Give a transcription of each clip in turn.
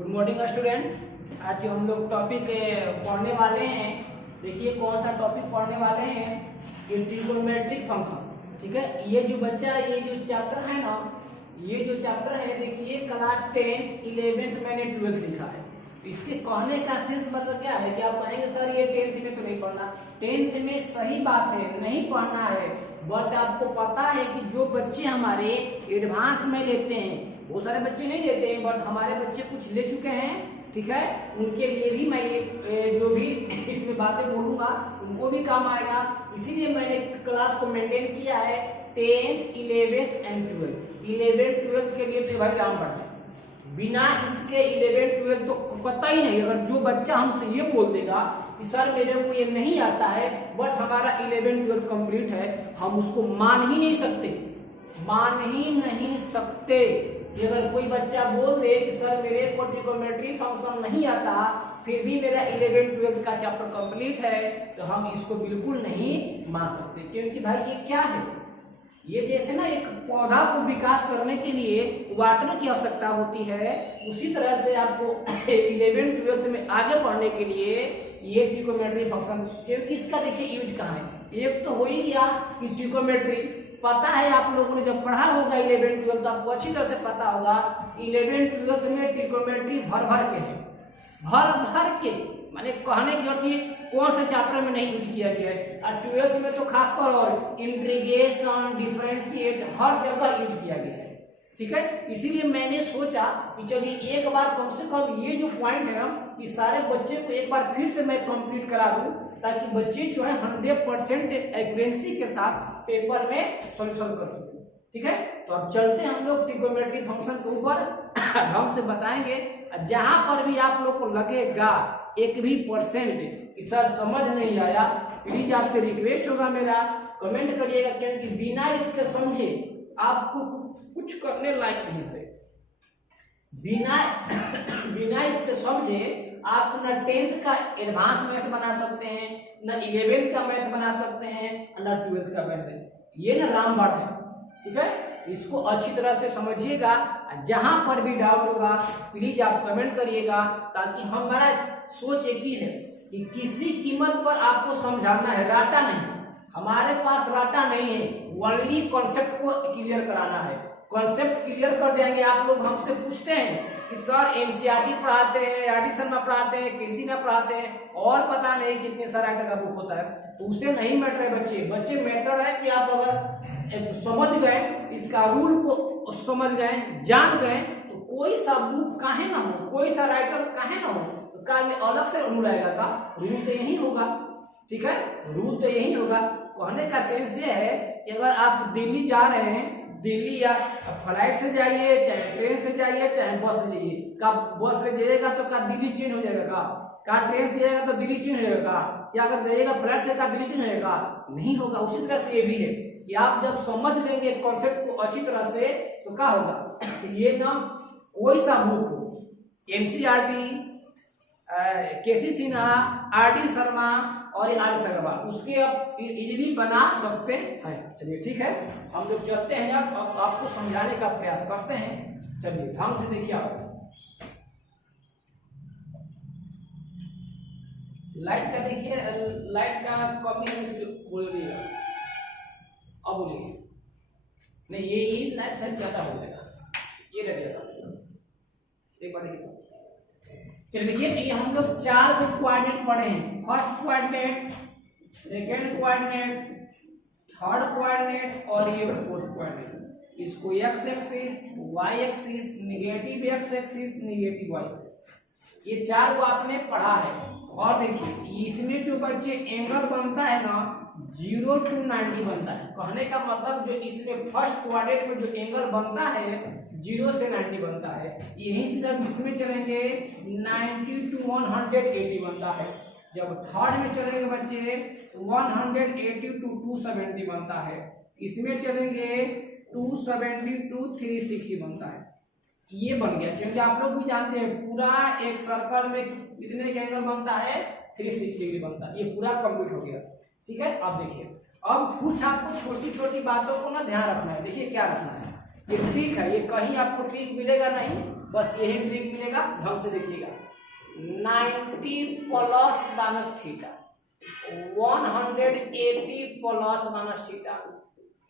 Good morning student. आज जो हम लोग टॉपिक पढ़ने वाले हैं, देखिए कौन सा टॉपिक पढ़ने वाले हैं कि ट्रिगोनोमेट्रिक फंक्शन। ठीक है, ये जो बच्चा ये जो चैप्टर है ना, ये जो चैप्टर है देखिए क्लास 10, 11th मैंने 12th लिखा है। इसके कहने का सेंस मतलब क्या है कि आप कहेंगे सर ये 10th में तो नहीं पढ़ना। 10th में सही बात है नहीं पढ़ना है, बट आपको पता है कि जो बच्चे हमारे एडवांस में लेते हैं, बहुत सारे बच्चे नहीं लेते हैं बट हमारे बच्चे कुछ ले चुके हैं, ठीक है, उनके लिए भी मैं ये जो भी इसमें बातें बोलूंगा उनको भी काम आएगा। इसीलिए मैंने क्लास को मेंटेन किया है 10, 11 एंड 12। 11, 12 के लिए तो भाई राम बढ़, बिना इसके 11, 12 तो पता ही नहीं। अगर जो बच्चा हमसे ये बोल देगा कि सर मेरे को ये नहीं आता है बट हमारा 11, 12 कंप्लीट है, हम उसको मान ही नहीं सकते, मान ही नहीं सकते। कि अगर कोई बच्चा बोल दे कि सर मेरे को ट्रिगोनोमेट्री फंक्शन नहीं आता फिर भी मेरा 11, 12 का चैप्टर कंप्लीट है, तो हम इसको बिल्कुल नहीं मान सकते। क्योंकि भाई ये क्या है, ये जैसे ना एक पौधा को विकास करने के लिए वाटर की आवश्यकता होती है, उसी तरह से आपको 11, 12 में आगे बढ़ने के लिए ये ट्रिगोनोमेट्री फंक्शन, क्योंकि इसका देखिए यूज कहाँ है। एक तो हो ही गया कि ट्रिगोनोमेट्री पता है, आप लोगों ने जब पढ़ा होगा 11, 12 तो आपको अच्छी तरह से पता होगा 11, 12 में ट्रिगोनोमेट्री भर भर के है, भर भर के, माने कहने की जरूरत नहीं कौन से चैप्टर में नहीं यूज किया गया है। और 12th में तो खासकर और इंटीग्रेशन, डिफरेंशिएट हर जगह यूज किया गया है, ठीक है। इसीलिए मैंने सोचा कि चलिए एक बार कम से कम ये जो पॉइंट है ना, कि सारे बच्चे को एक बार फिर से मैं कंप्लीट करा दूं, ताकि बच्चे जो है 100% एक्यूरेंसी के साथ पेपर में सॉल्यूशन कर सकें, ठीक है। तो अब चलते हैं हम लोग ट्रिगोनोमेट्री फंक्शन के ऊपर ढंग से बताएंगे। जहां पर भी आप लोग को लगेगा एक भी % कि सर समझ नहीं आया, प्लीज आपसे रिक्वेस्ट होगा मेरा कमेंट करिएगा, क्योंकि बिना इसके समझे आपको कुछ करने लायक नहीं है। बिना इसके समझे आप ना 10th का एडवांस मैथ बना सकते हैं, ना 11th का मैथ बना सकते हैं, ना 12th का मैथ। ये ना रामबाण है, ठीक है। इसको अच्छी तरह से समझिएगा। जहां पर भी डाउट होगा प्लीज आप कमेंट करिएगा, ताकि हमारा सोच एक ही है कि किसी कीमत पर आपको समझाना है, राटा नहीं। हमारे पास राटा नहीं है, ओनली कॉन्सेप्ट को क्लियर कराना है। कॉन्सेप्ट क्लियर कर जाएंगे। आप लोग हमसे पूछते हैं कि सर एनसीईआरटी पढ़ाते हैं, आरडी शर्मा पढ़ाते हैं, कृषि ना पढ़ाते हैं, और पता नहीं कितने सारा राइटर का बुक होता है, तो उसे नहीं मैटर है। बच्चे मैटर है कि आप अगर समझ गए, इसका रूल को समझ गए, जान गए, तो कोई सा बुक काहे ना हो, कोई सा राइटर काहे ना हो, तो का ये अलग से रूल आएगा का? रूल तो यही होगा, ठीक है, रूल तो यही होगा। कहने का सेंस ये है कि अगर आप दिल्ली जा रहे हैं, दिल्ली या फ्लाइट से जाइए, चाहे ट्रेन से जाइए, चाहे बस से जाइए, का बस से जाइएगा तो का दिल्ली चेंज हो जाएगा, का ट्रेन से जाएगा तो दिल्ली चेंज हो जाएगा, या अगर जाइएगा फ्लाइट से का दिल्ली चेंज हो जाएगा? नहीं होगा। उसी तरह से ये भी है कि आप जब समझ लेंगे कॉन्सेप्ट को अच्छी तरह से, तो क्या होगा, ये ना कोई सा बुक हो, एनसीईआरटी, केसी सिन्हा, आरडी शर्मा और आर शर्मा, उसके आप इजीली बना सकते हैं। चलिए ठीक है, हम लोग चलते हैं, अब आपको समझाने का प्रयास करते हैं। चलिए ढंग से देखिए। आप लाइट का देखिए, लाइट का कमी बोलिएगा, अब बोलिए। नहीं ये लाइट शायद ज्यादा हो जाएगा, ये लगेगा एक बार देखिए। चलिए देखिए, तो ये हम लोग 4 को कोऑर्डिनेट पढ़े हैं। First coordinate, second coordinate, third coordinate और ये फोर्थ कोऑर्डिनेट। इसको X axis, Y axis, negative X axis, negative Y axis, ये 4 को आपने पढ़ा है। और देखिए इसमें जो बच्चे एंगल बनता है ना, 0 to 90 बनता है। कहने का मतलब जो इसमें फर्स्ट कोऑर्डिनेट में जो एंगल बनता है 0 से 90 बनता है, यही से जब इसमें चलेंगे 90 to 180 बनता है। जब थर्ड में चलेंगे बच्चे 180 to 270 बनता है। इसमें चलेंगे 270 to 360 बनता है। ये बन गया, क्योंकि आप लोग भी जानते हैं पूरा एक सर्कल में कितने का एंगल बनता है, 360 डिग्री बनता है। ये पूरा कंप्लीट हो गया, ठीक है। अब देखिए, अब कुछ आपको छोटी छोटी बातों को ना ध्यान रखना है। देखिए क्या रखना है, ये ट्रिक है, ये कहीं आपको ट्रिक मिलेगा नहीं, बस यही ट्रिक मिलेगा, ढंग से देखिएगा। 90 plus minus theta, 180 plus minus theta,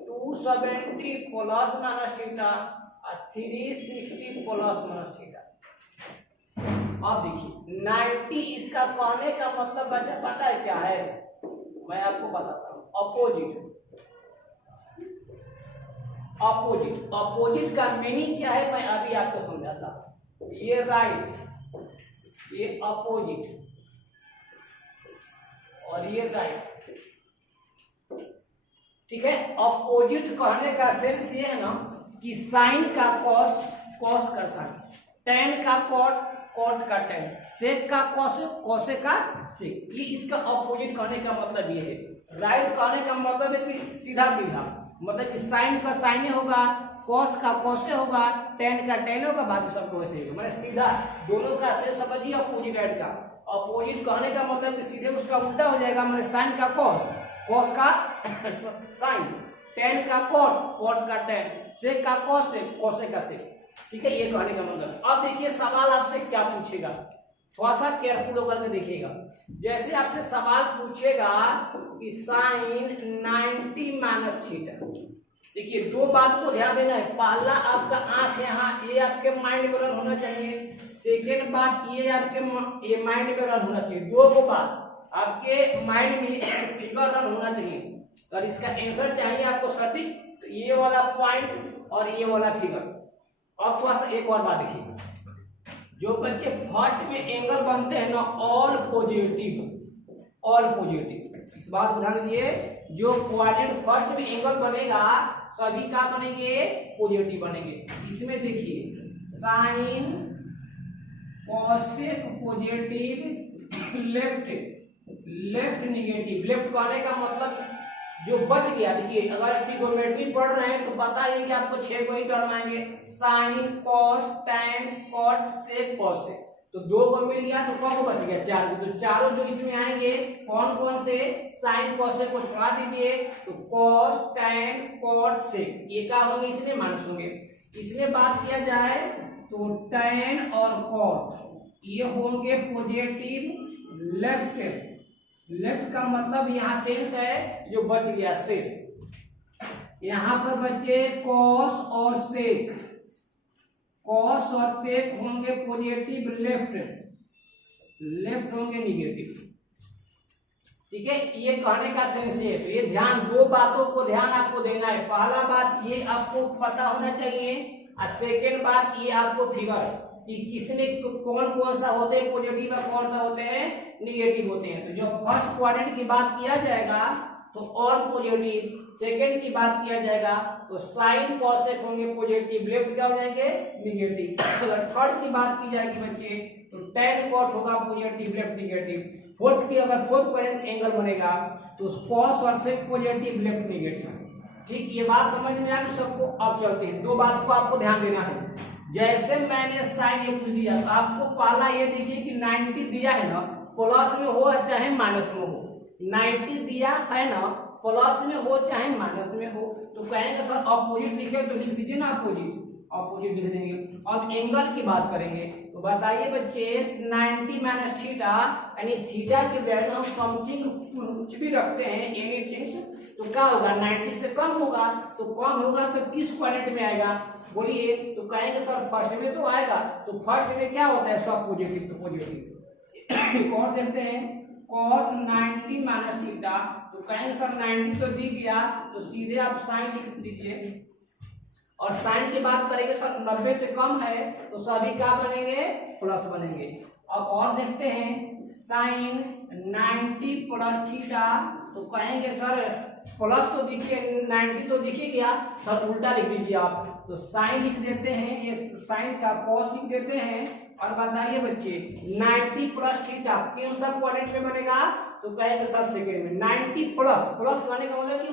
270 plus minus theta और 360 प्लस माइनस थीटा। अब देखिए 90 इसका कहने का मतलब बच्चा पता है क्या है, मैं आपको बताता हूँ। अपोजिट, अपोजिट, अपोजिट का मीनिंग क्या है मैं अभी आपको समझाता हूँ। ये राइट, ये अपोजिट और ये राइट, ठीक है। अपोजिट कहने का सेंस ये है ना कि साइन का कॉस, कॉस का साइन, टेन का कॉट, कॉट का टेन, सेक का कॉस, कॉसे का सेक, ये इसका अपोजिट कहने का मतलब ये है। राइट कहने का मतलब है कि सीधा सीधा, मतलब कि साइन का साइने होगा, कॉस का कॉसे होगा, टेन का टेन होगा, बाकी सब वैसे ही, मतलब सीधा दोनों का से समझिए अपोजिट राइट का। अपोजिट कहने का मतलब कि सीधे उसका उल्टा हो जाएगा, मतलब साइन का कॉस, कॉस का साइन, टेन का कॉट, कॉट का टेन, सेक का कॉस, कॉसे का सेक, ठीक है। ये कहने का मतलब। अब देखिए सवाल आपसे क्या पूछेगा, थोड़ा सा केयरफुल होकर के देखिएगा। जैसे आपसे सवाल पूछेगा कि साइन 90 माइनस थीटा, देखिए दो बात को ध्यान देना है। पहला आपका आंख यहाँ, ये आपके माइंड में रन होना चाहिए। सेकेंड बात ये आपके ये माइंड में रन होना चाहिए। दो को बात आपके माइंड में फिगर रन होना चाहिए। और इसका आंसर चाहिए आपको सटीक, तो ये वाला पॉइंट और ये वाला फिगर। अब थोड़ा सा एक और बात देखिए, जो बच्चे फर्स्ट में एंगल बनते हैं ना ऑल पॉजिटिव, ऑल पॉजिटिव, इस बात को ध्यान दीजिए। जो क्वाड्रेंट फर्स्ट में एंगल बनेगा सभी का बनेंगे पॉजिटिव बनेंगे। इसमें देखिए sine, cosec positive, left, left negative. Left कहने का मतलब जो बच गया, देखिए अगर ट्रिगोनोमेट्री पढ़ रहे हैं तो बताइए कि आपको 6 को ही टर्म आएंगे, साइन, कॉस, टैन, कॉट, सेक, कॉसेक। तो 2 को मिल गया तो कौन को बच गया, 4 को। तो चारों जो इसमें आएंगे कौन कौन से, साइन कॉसेक को छोड़ा दीजिए तो कॉस, टैन, कॉट, सेक, ये क्या होंगे, इसमें माइनस होंगे। इसमें बात किया जाए तो टैन और कॉट ये होंगे पॉजिटिव लेफ्ट। लेफ्ट का मतलब यहाँ सेंस है जो बच गया शेष। यहाँ पर बच्चे कॉस और सेक, कॉस और सेक होंगे पॉजिटिव लेफ्ट, लेफ्ट होंगे निगेटिव, ठीक है। ये कहने का सेंस है। तो ये ध्यान, दो बातों को ध्यान आपको देना है। पहला बात ये आपको पता होना चाहिए और सेकेंड बात ये आपको फिगर कि किसमें कौन कौन सा होते हैं पॉजिटिव और कौन सा होते हैं निगेटिव होते हैं। तो जब फर्स्ट क्वाड्रेंट की बात किया जाएगा तो ऑल पॉजिटिव, सेकंड की बात किया जाएगा तो साइन कॉसेक होंगे पॉजिटिव, लेफ्ट क्या हो जाएंगे निगेटिव। अगर थर्ड की बात की जाएगी बच्चे तो टैन कॉट होगा पॉजिटिव, लेफ्ट निगेटिव। फोर्थ की अगर फोर्थ क्वाड्रेंट एंगल बनेगा तो कॉस और सेक पॉजिटिव, लेफ्ट निगेटिव, ठीक। ये बात समझ में आ गई सबको। अब चलते हैं, दो बात को आपको ध्यान देना है। जैसे मैंने साइन ये पूछ दिया तो आपको पहला ये देखिए कि 90 दिया है ना, प्लस में हो चाहे माइनस में हो, 90 दिया है ना, प्लस में हो चाहे माइनस में हो, तो कहेंगे सर अपोजिट लिखे तो लिख दीजिए ना अपोजिट, अपोजिट लिख देंगे। अब एंगल की बात करेंगे तो बताइए बच्चे 90 माइनस थीटा, यानी थीटा की वैल्यू हम समथिंग कुछ भी रखते हैं एनीथिंग, तो क्या होगा 90 से कम होगा। तो कम होगा तो किस क्वाड्रेंट में आएगा बोलिए, तो कहेंगे सर फर्स्ट में तो आएगा। तो फर्स्ट में क्या होता है सब पॉजिटिव, तो पॉजिटिव। और देखते हैं cos 90 माइनस थीटा, तो कहेंगे सर 90 तो दिख गया तो सीधे आप साइन लिख दीजिए। और साइन की बात करेंगे सर 90 से कम है तो सभी क्या बनेंगे प्लस बनेंगे। अब और देखते हैं साइन 90 प्लस थीटा, तो कहेंगे सर प्लस तो दिखिए 90 तो दिख ही गया सर, उल्टा लिख दीजिए आप। तो साइन लिख देते हैं, ये साइन का कॉस लिख देते हैं। और बताइए बच्चे 90 प्लस थीटा कौन सा क्वाड्रेंट में बनेगा, तो कहेंगे सर सेकेंड में। 90 प्लस, प्लस करने का मतलब कि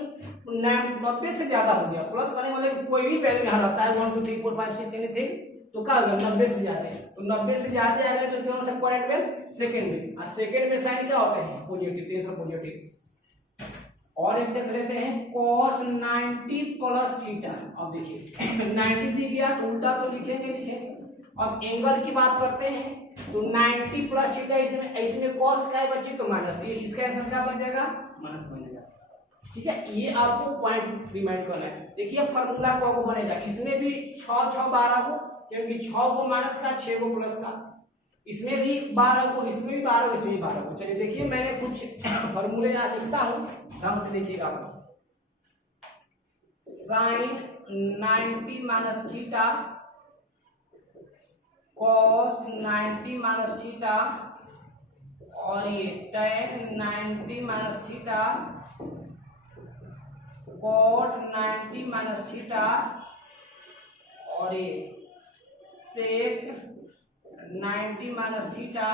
90 से ज्यादा हो गया, प्लस करने का मतलब कोई भी वैल्यू यहाँ रहता है 1 2 3 4 5 6 एनीथिंग, तो क्या होगा 90 से ज्यादा है। तो 90 से ज्यादा आएगा तो कौन सा क्वाड्रेंट में, सेकेंड में। और सेकेंड में साइन क्या होते हैं पॉजिटिव, पॉजिटिव। और एक देख लेते हैं cos 90 प्लस थीटा। अब देखिए 90 दिख गया तो उल्टा तो लिखेंगे, अब एंगल की बात करते हैं तो 90 प्लस थीटा, इसमें कॉस का है बच्चे तो माइनस, तो इसका आंसर क्या बन जाएगा, माइनस बन जाएगा। ठीक है, ये आपको पॉइंट रिमाइंड करना है। देखिए फॉर्मूला को बनेगा, इसमें भी 6 6 12 को, क्योंकि 6 को माइनस का 6 को प्लस का, इसमें भी 12 को, इसमें भी 12 को, इसमें भी 12 को। चलिए देखिए मैंने कुछ फॉर्मूले यहाँ लिखता हूँ, ध्यान से देखिएगा। Sine 90 minus theta, cos 90 minus theta, और ये tan 90 minus theta, cot 90 minus theta, और ये sec 90 minus theta,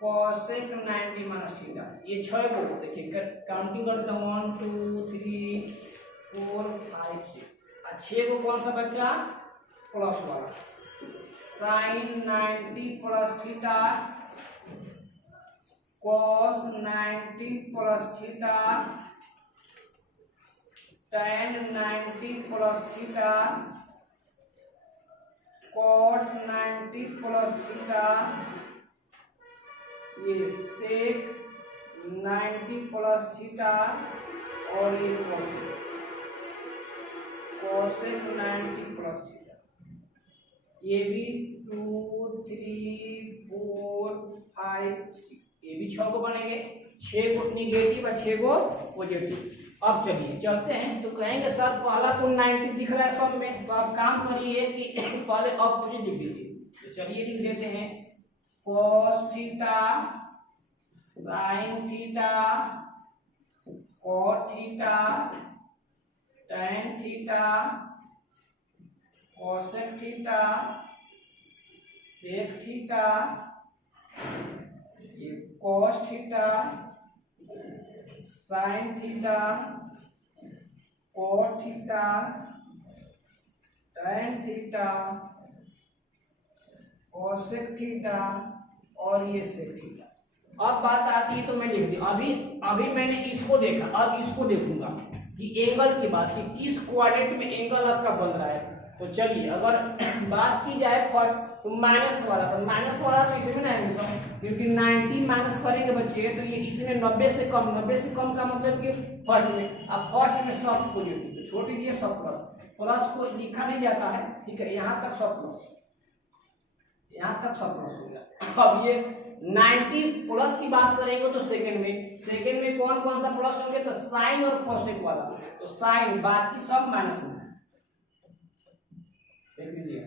cosec 90 minus theta. ये 6 को देखिए काउंटिंग करते हैं 1 2 3 4 5 6। 6 को कौन सा बच्चा, प्लस वाला, sine 90 plus theta, cos 90 plus theta, tan 90 plus theta, cot 90 plus theta, ये सेक 90 प्लस थीटा, और ये कोसेक 90 प्लस थीटा। ये भी 2 3 4 5 6, ये भी 6 को बनेंगे, 6 को निगेटिव और 6 को पॉजिटिव। अब चलिए चलते हैं, तो कहेंगे सर पहला तो 90 दिख रहा है सब में, तो आप काम करिए कि पहले अपोजिट लिख दीजिए। तो चलिए लिख देते हैं cos theta, sin theta, cot theta, tan theta, cosec theta, sec theta, ये cos theta, sin theta, cot theta, tan theta, cosec theta, और ये sec थीटा। अब बात आती है तो मैं लिख दी, अभी मैंने इसको देखा, अब इसको देखूंगा कि एंगल की बात, कि किस क्वाड्रेंट में एंगल आपका बन रहा है। तो चलिए अगर बात की जाए फर्स्ट तो माइनस वाला, तो माइनस वाला तो इसमें ना आएंगे सब, क्योंकि 90 माइनस करेंगे बच्चे तो ये इसमें 90 से कम, 90 से कम का मतलब कि फर्स्ट में, अब फर्स्ट में सब पॉजिटिव, तो छोड़ दीजिए सब प्लस, प्लस को लिखा नहीं जाता है, ठीक है, यहाँ तक सब प्लस, यहाँ तक सब प्लस हो गया। अब ये 90 प्लस की बात करेंगे तो सेकंड में कौन कौन सा प्लस होंगे, तो साइन और कोसेक वाला, तो साइन, बाकी सब माइनस में। देख लीजिए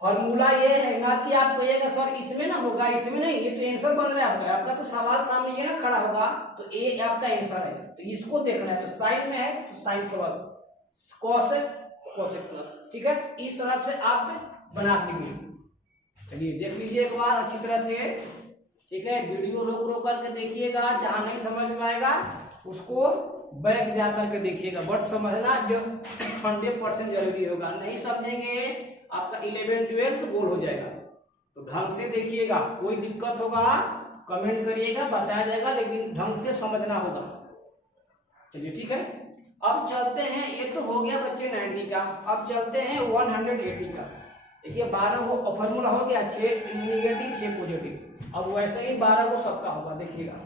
फॉर्मूला ये है ना कि आप कहिएगा सर इसमें ना होगा, इसमें नहीं, ये तो आंसर बन रहा है आपका, तो सवाल सामने ये ना खड़ा होगा, तो ये आपका आंसर है, तो इसको देखना है। तो साइन में है तो sine plus, cosec cosec plus, ठीक है, इस तरह से आप बना लीजिए। चलिए देख लीजिए एक बार अच्छी तरह से, ठीक है, वीडियो रोक करके देखिएगा, जहां नहीं समझ में आएगा उसको बैक जा करके देखिएगा, बट समझना जो 100% जरूरी होगा, नहीं समझेंगे आपका 11 12 गोल हो जाएगा। तो ढंग से देखिएगा, कोई दिक्कत होगा कमेंट करिएगा, बताया जाएगा, लेकिन ढंग से समझना होगा। चलिए ठीक है, अब चलते हैं, ये तो हो गया बच्चे 90 का, अब चलते हैं 180 का। देखिए 12 को फॉर्मूला हो गया, 6 निगेटिव 6 पॉजिटिव, अब वैसे ही 12 को सबका होगा, देखिएगा।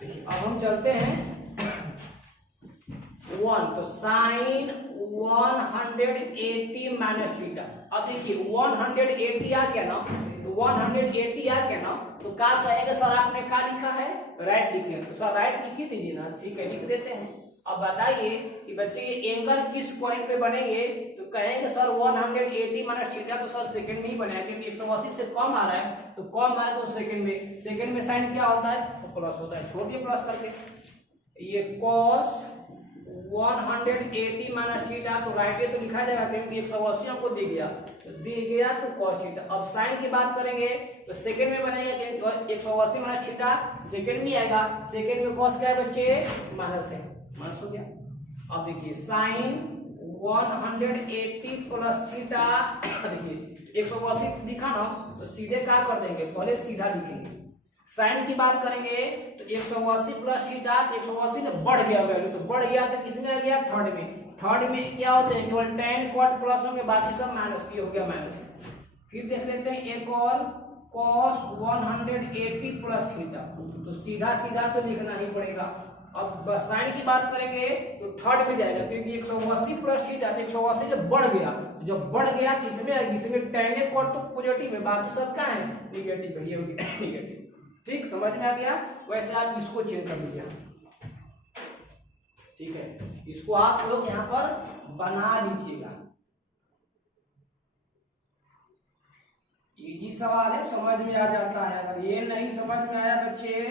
देखिए अब हम चलते हैं 1, तो साइन 180 माइनस थीटा। अब देखिए 180 आ गया ना, तो 180 आ गया ना, तो क्या कहेंगे सर आपने क्या लिखा है, राइट लिखे, तो सर राइट लिख ही दीजिए ना, ठीक है लिख देते हैं। अब बताइए कि बच्चे ये एंगल किस पॉइंट पे बनेंगे, तो कहेंगे सर 180 माइनस थीटा, तो सर सेकंड में ही बनेगा, क्योंकि 180 से कम आ रहा है, तो कम आ रहा है तो सेकंड में साइन क्या होता है, तो प्लस होता है, छोड़िए प्लस करके। ये cos 180 माइनस थीटा, तो राइट तो लिखा जाएगा क्योंकि 180 हमको दे गया, तो cos थीटा। अब साइन की बात करेंगे तो सेकंड में बनेगा, क्योंकि 180 माइनस थीटा सेकंड में आएगा, सेकंड में cos क्या है बच्चे, माइनस है, माइनस हो गया। अब देखिए साइन 180 प्लस थीटा, देखिए 180 दिखा ना, तो सीधे क्या कर देंगे, पहले सीधा लिखेंगे। साइन की बात करेंगे तो 180 प्लस थीटा, तो 180 ने बढ़ गया वैल्यू, तो बढ़ गया तो किसमें आ गया, थर्ड में, थर्ड में क्या होते हैं, केवल tan cot प्लस होंगे, बाकी सब माइनस, ये हो गया माइनस। फिर देख लेते हैं एक और cos 180 प्लस थीटा, तो सीधा सीधा तो लिखना ही पड़ेगा। अब साइन की बात करेंगे तो थर्ड में जाएगा, क्योंकि 180 प्लस थीटा, 180 जब बढ़ गया, जब बढ़ गया किसमें आएगी, इसमें tan cot तो पॉजिटिव है, बाकी सब क्या है निगेटिव है, ये हो गया निगेटिव। ठीक, समझ में आ गया। वैसे आप इसको चेक कर लीजिए, ठीक है, इसको आप लोग यहाँ पर बना लीजिएगा। इजी सवाल है, समझ में आ जाता है। अगर ये नहीं समझ में आया बच्चे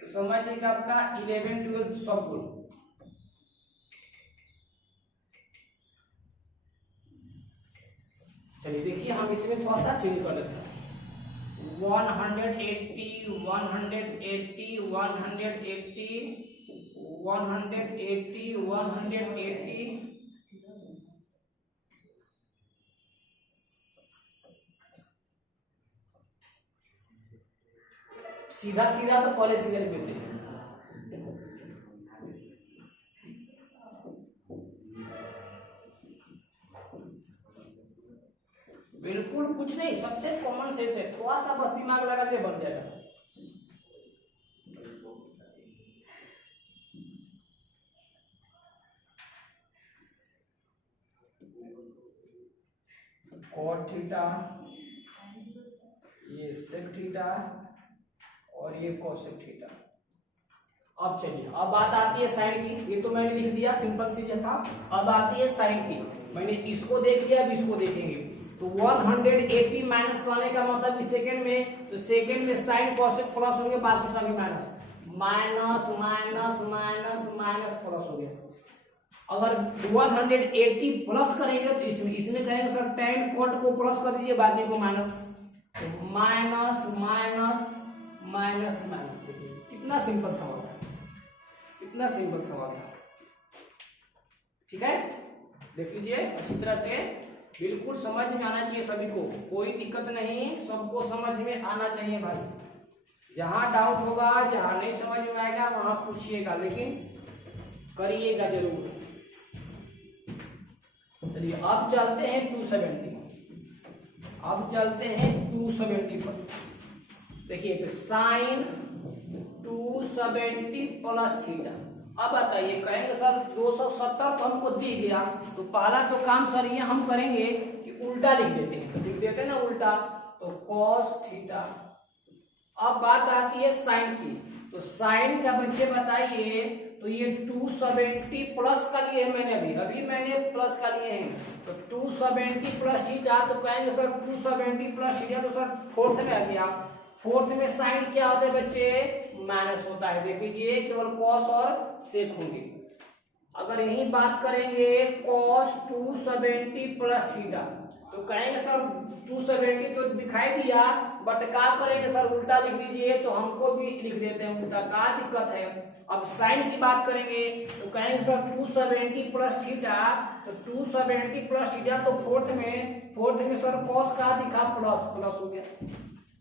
तो समझ लीजिए आपका 11 12 सब गुण। चलिए देखिए, हम इसमें थोड़ा सा चेंज कर लेते हैं। 180 180 180 180 180 सीधा सीधा तो पहले सीधे मिलते हैं। बिल्कुल कुछ नहीं, सबसे कॉमन सेंस है, थोड़ा सा बस दिमाग लगा के बन जाएगा। cot थीटा, ये sec थीटा और ये cosec थीटा। अब चलिए, अब बात आती है साइन की। ये तो मैंने लिख दिया, सिंपल चीज था। अब आती है साइन की। मैंने इसको देख लिया, अब इसको देखेंगे। तो 180 माइनस करने का मतलब सेकंड में, तो सेकंड में साइन cosec प्लस होंगे, बाकी सभी minus, minus minus minus minus plus हो गया। अगर 180 प्लस करेंगे तो इसमें कहेंगे सर tan cot को प्लस कर दीजिए, बाकी को माइनस, तो माइनस माइनस माइनस माइनस। देखिए कितना सिंपल सवाल था, कितना सिंपल सवाल था। ठीक है, देख लीजिए अच्छी तरह से, बिल्कुल समझ में आना चाहिए सभी को, कोई दिक्कत नहीं, सबको समझ में आना चाहिए भाई। जहां डाउट होगा, जहां नहीं समझ में आएगा वहां पूछिएगा, लेकिन करिएगा जरूर। चलिए अब चलते हैं 270, अब चलते हैं 270 पर। देखिए तो साइन 270 प्लस थीटा। अब बताइए, कहेंगे सर 270 तो हमको दी गया, तो पहला तो काम सर ये हम करेंगे कि उल्टा लिख देते हैं, लिख देते हैं ना उल्टा, तो cos थीटा। अब बात आती है साइन की, तो साइन का बच्चे बताइए, तो ये 270 प्लस का लिए है मैंने, अभी मैंने प्लस का लिए हैं, तो 270 प्लस थीटा, तो कहेंगे सर 270 प्लस थीटा, तो सर फोर्थ में आ गया। फोर्थ में साइन क्या होता है बच्चे, माइनस होता है। देख लीजिए केवल कॉस और सेक होंगे। अगर यही बात करेंगे cos 270 प्लस थीटा, तो कहेंगे सर 270 तो दिखाई दिया, बट क्या करेंगे सर उल्टा लिख दीजिए, तो हमको भी लिख देते हैं उल्टा, क्या दिक्कत है। अब साइन की बात करेंगे तो कहेंगे सर 270 प्लस थीटा, तो 270 प्लस थीटा, तो फोर्थ में सर cos का दिखा, प्लस हो गया।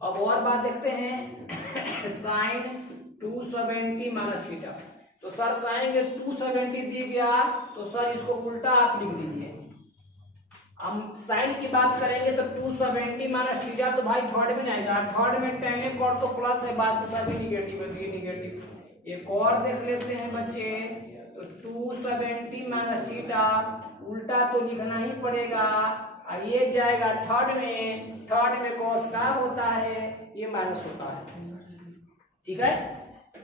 अब और बात देखते हैं साइन 270 माइनस थीटा, तो सर कहेंगे 270 दी गया, तो सर इसको उल्टा आप लिख दीजिए। हम साइन की बात करेंगे तो 270 माइनस थीटा, तो भाई थर्ड में जाएगा, थर्ड में tan cot तो प्लस है, बाकी सभी निगेटिव है, ये निगेटिव। एक और देख लेते हैं बच्चे, तो 270 माइनस थीटा उल्टा तो लिखना ही पड़ेगा, ये जाएगा थर्ड में cos का होता है, ये माइनस होता है। ठीक है,